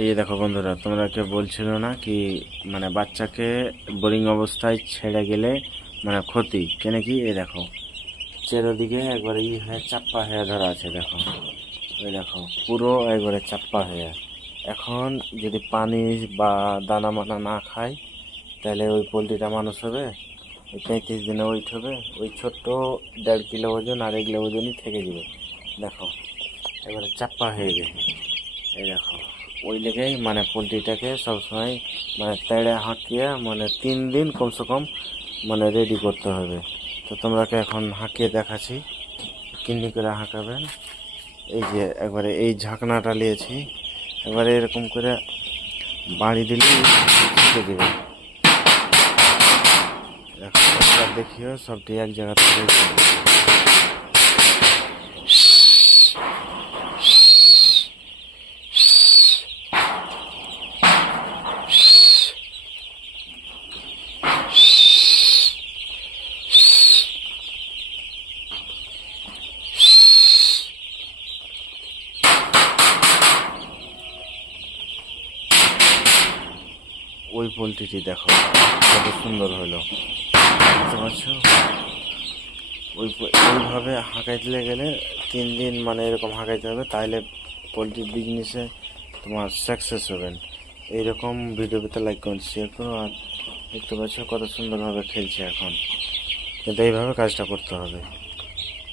এই যে দেখো বন্ধুরা, তোমরা কে বলছিল না কি মানে বাচ্চাকে বোরিং অবস্থায় ছেড়ে গেলে মানে ক্ষতি কেন কি? এই দেখো চারোদিকে একবারে হয়ে চাপ্পা হয়ে ধরা আছে। দেখো ওই দেখো পুরো একবারে চাপ্পা হয়ে। এখন যদি পানি বা দানা মানা না খায় তাহলে ওই পোলট্রিটা মানুষ হবে? ওই 35 দিনে ওইট হবে? ওই ছোট্ট 1.5 কিলো ওজন আর 1 কিলো ওজনই থেকে যাবে। দেখো এবারে চাপ্পা হয়ে গেছে। এই দেখো ওই লেগেই মানে পোলট্রিটাকে সবসময় মানে তেড়ে হাঁকিয়ে মানে 3 দিন কমসে কম মানে রেডি করতে হবে। তো তোমরাকে এখন হাঁকিয়ে দেখাচ্ছি কিন্নি করে হাঁকাবেন। এই যে একবারে এই ঝাঁকনাটা নিয়েছি, এবারে এরকম করে বাড়ি দিলেই ঢুকে দেবে। দেখো একবার দেখিও সবটি এক জায়গা থেকে। ওই পোলট্রিটি দেখো কত সুন্দর হলো, বুঝতে পারছো? ওইভাবে হাঁকাইতে গেলে 3 দিন মানে এরকম হাঁকাইতে হবে, তাহলে পোলট্রির বিজনেসে তোমার সাকসেস হবেন। এইরকম ভিডিও পেতে লাইক কমেন্ট শেয়ার করো। আর দেখতে পাচ্ছ কত সুন্দরভাবে খেলছে এখন, কিন্তু এইভাবে কাজটা করতে হবে।